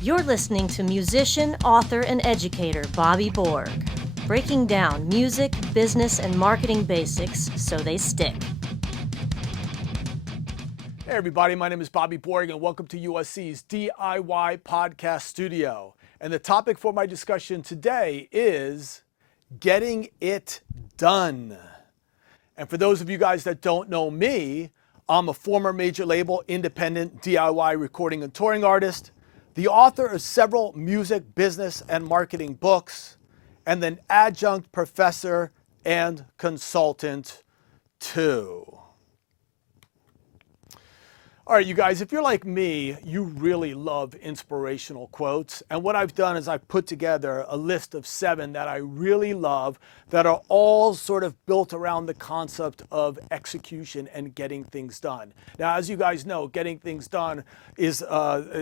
You're listening to musician, author, and educator Bobby Borg, breaking down music, business, and marketing basics so they stick. Hey everybody, my name is Bobby Borg and welcome to USC's DIY Podcast Studio. And the topic for my discussion today is getting it done. And for those of you guys that don't know me, I'm a former major label independent DIY recording and touring artist, the author of several music, business, and marketing books, and an adjunct professor and consultant too. All right, you guys, if you're like me, you really love inspirational quotes. And what I've done is I've put together a list of 7 that I really love that are all sort of built around the concept of execution and getting things done. Now, as you guys know, getting things done is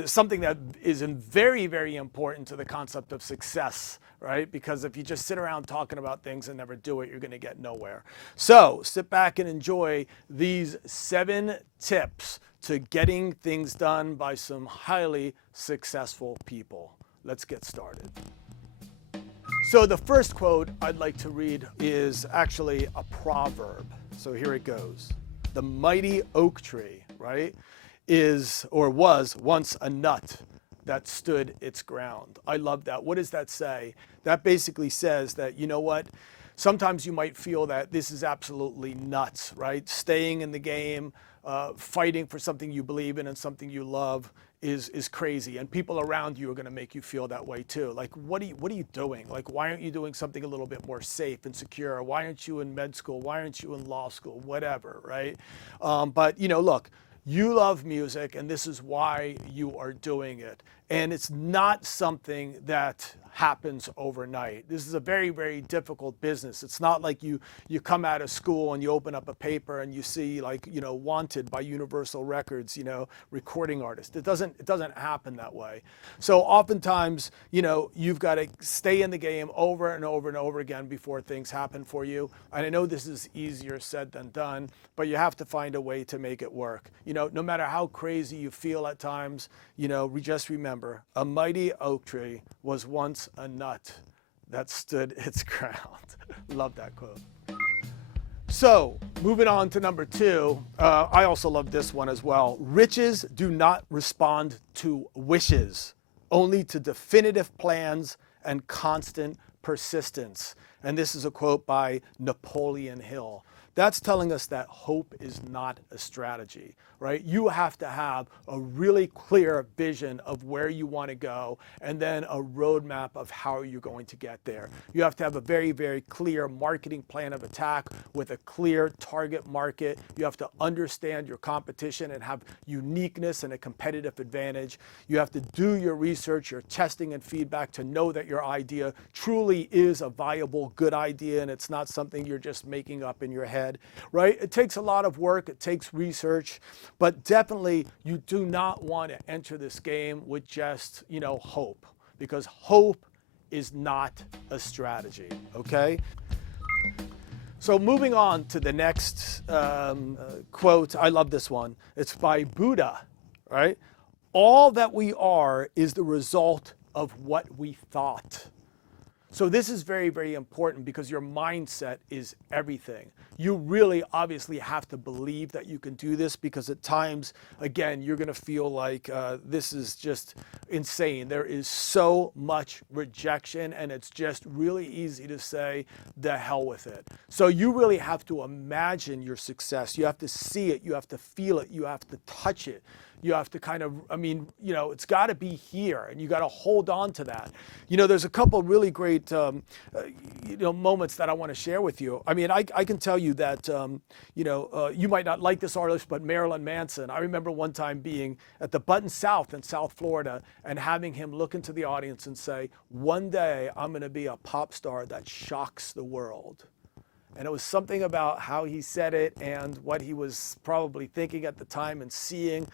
something that is very, very important to the concept of success, right? Because if you just sit around talking about things and never do it, you're going to get nowhere. So sit back and enjoy these 7 tips to getting things done by some highly successful people. Let's get started. So the first quote I'd like to read is actually a proverb. So here it goes. The mighty oak tree, right, is or was once a nut that stood its ground. I love that. What does that say? That basically says that, you know what? Sometimes you might feel that this is absolutely nuts, right? Staying in the game, fighting for something you believe in and something you love is crazy. And people around you are going to make you feel that way too. Like, what are you doing? Like, why aren't you doing something a little bit more safe and secure? Why aren't you in med school? Why aren't you in law school? Whatever, right? But, you know, look, you love music and this is why you are doing it. And it's not something that happens overnight. This is a very, very difficult business. It's not like you come out of school and you open up a paper and you see, like, you know, wanted by Universal Records, you know, recording artist. It doesn't happen that way. So oftentimes, you know, you've got to stay in the game over and over and over again before things happen for you. And I know this is easier said than done, but you have to find a way to make it work. You know, no matter how crazy you feel at times, you know, just remember, a mighty oak tree was once a nut that stood its ground. Love that quote. So moving on to number 2, I also love this one as well. Riches do not respond to wishes, only to definitive plans and constant persistence. And this is a quote by Napoleon Hill. That's telling us that hope is not a strategy, right? You have to have a really clear vision of where you want to go and then a roadmap of how you're going to get there. You have to have a very, very clear marketing plan of attack with a clear target market. You have to understand your competition and have uniqueness and a competitive advantage. You have to do your research, your testing and feedback to know that your idea truly is a viable, good idea and it's not something you're just making up in your head. Right? It takes a lot of work, it takes research, but definitely you do not want to enter this game with just, you know, hope, because hope is not a strategy, okay? So moving on to the next quote, I love this one. It's by Budha, right? All that we are is the result of what we thought. So this is very, very important because your mindset is everything. You really obviously have to believe that you can do this, because at times, again, you're going to feel like this is just insane. There is so much rejection and it's just really easy to say, the hell with it. So you really have to imagine your success. You have to see it. You have to feel it. You have to touch it. You have to kind of, I mean, you know, it's got to be here and you got to hold on to that. You know, there's a couple really great, you know, moments that I want to share with you. I mean, I can tell you that, you know, you might not like this artist, but Marilyn Manson, I remember one time being at the Button South in South Florida and having him look into the audience and say, one day I'm going to be a pop star that shocks the world. And it was something about how he said it and what he was probably thinking at the time and seeing.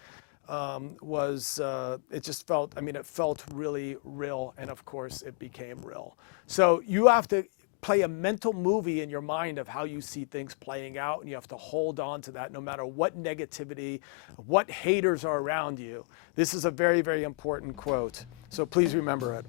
It just felt, I mean, it felt really real, and of course it became real. So you have to play a mental movie in your mind of how you see things playing out, and you have to hold on to that no matter what negativity, what haters are around you. This is a very, very important quote, so please remember it.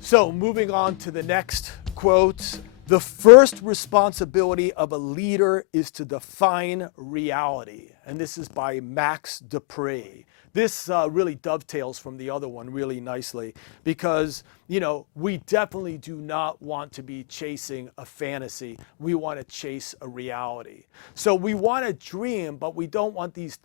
So moving on to the next quote. The first responsibility of a leader is to define reality. And this is by Max de Pree. This really dovetails from the other one really nicely because, you know, we definitely do not want to be chasing a fantasy. We want to chase a reality. So we want to dream, but we don't want these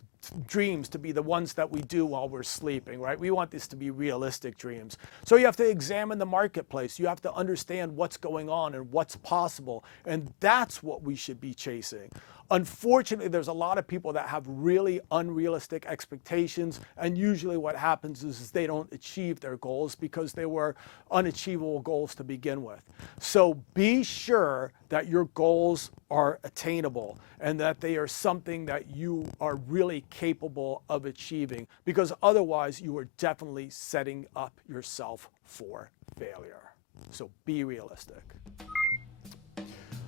dreams to be the ones that we do while we're sleeping, right? We want this to be realistic dreams. So you have to examine the marketplace. You have to understand what's going on and what's possible. And that's what we should be chasing. Unfortunately, there's a lot of people that have really unrealistic expectations, and usually what happens is they don't achieve their goals because they were unachievable goals to begin with. So be sure that your goals are attainable and that they are something that you are really capable of achieving, because otherwise you are definitely setting up yourself for failure. So be realistic.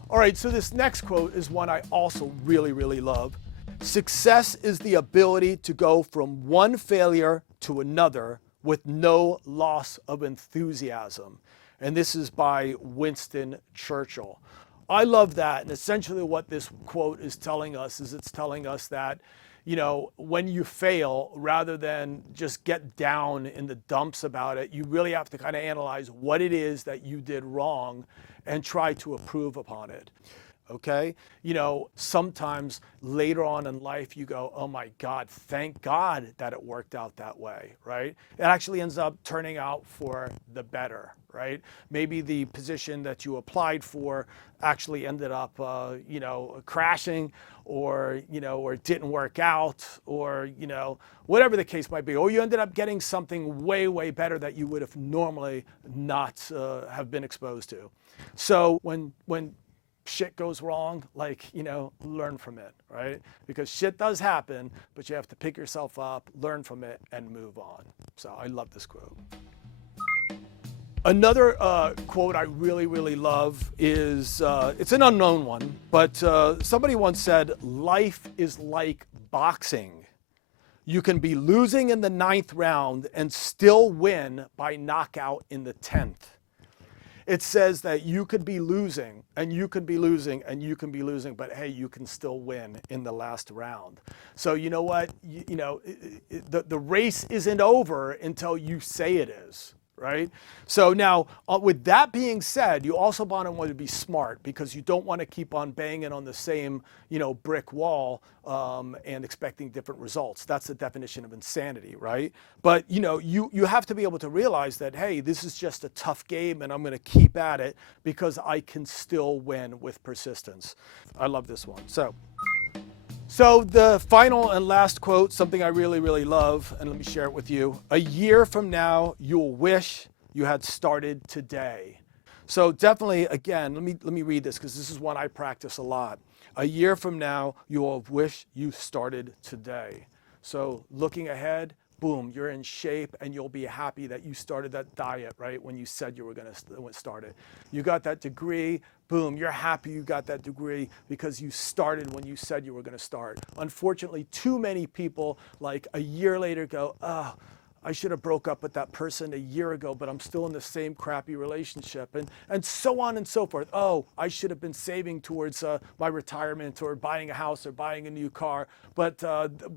All right, so this next quote is one I also really, really love. Success is the ability to go from one failure to another with no loss of enthusiasm. And this is by Winston Churchill. I love that. And essentially what this quote is telling us is it's telling us that, you know, when you fail, rather than just get down in the dumps about it, you really have to kind of analyze what it is that you did wrong and try to improve upon it. Okay? You know, sometimes later on in life you go, oh my God, thank God that it worked out that way, right? It actually ends up turning out for the better, right? Maybe the position that you applied for actually ended up, you know, crashing, or, you know, or it didn't work out, or, you know, whatever the case might be, or you ended up getting something way, way better that you would have normally not have been exposed to. So when shit goes wrong, like, you know, learn from it, right? Because shit does happen, but you have to pick yourself up, learn from it, and move on. So I love this quote. Another quote I really, really love is, it's an unknown one, but somebody once said, life is like boxing. You can be losing in the 9th round and still win by knockout in the 10th. It says that you could be losing, and you could be losing, and you can be losing, but hey, you can still win in the last round. So you know what? You know, the race isn't over until you say it is. Right? So now, with that being said, you also want to be smart, because you don't want to keep on banging on the same, you know, brick wall and expecting different results. That's the definition of insanity, right? But, you know, you have to be able to realize that, hey, this is just a tough game and I'm going to keep at it because I can still win with persistence. I love this one. So the final and last quote, something I really, really love, and let me share it with you. A year from now, you'll wish you had started today. So definitely, again, let me read this, because this is one I practice a lot. A year from now, you will wish you started today. So looking ahead, boom, you're in shape, and you'll be happy that you started that diet, right, when you said you were going to start it. You got that degree, boom, you're happy you got that degree because you started when you said you were going to start. Unfortunately, too many people, like a year later, go, oh, I should have broke up with that person a year ago, but I'm still in the same crappy relationship, and so on and so forth. Oh, I should have been saving towards my retirement, or buying a house, or buying a new car, but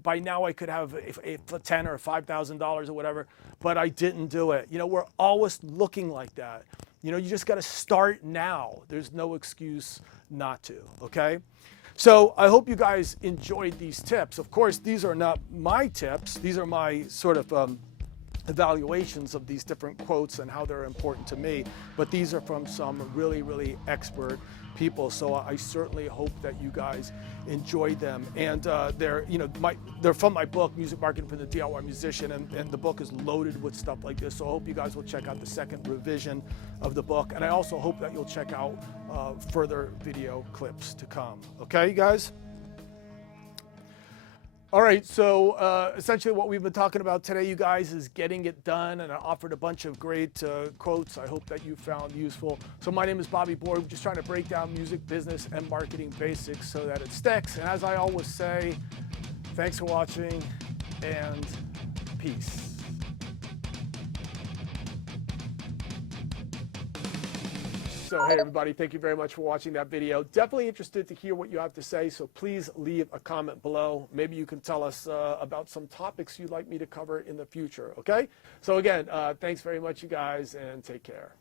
by now I could have a $10,000 or $5,000 or whatever, but I didn't do it. You know, we're always looking like that. You know, you just got to start now. There's no excuse not to, okay? So I hope you guys enjoyed these tips. Of course, these are not my tips. These are my sort of evaluations of these different quotes and how they're important to me. But these are from some really, really expert people. So I certainly hope that you guys enjoyed them. And they're from my book, Music Marketing for the DIY Musician, and the book is loaded with stuff like this. So I hope you guys will check out the second revision of the book. And I also hope that you'll check out further video clips to come. Okay, you guys? All right, so essentially what we've been talking about today, you guys, is getting it done, and I offered a bunch of great quotes I hope that you found useful. So my name is Bobby Borg, just trying to break down music, business, and marketing basics so that it sticks. And as I always say, thanks for watching, and peace. So hey everybody, thank you very much for watching that video. Definitely interested to hear what you have to say, so please leave a comment below. Maybe you can tell us about some topics you'd like me to cover in the future, okay? So again, thanks very much you guys, and take care.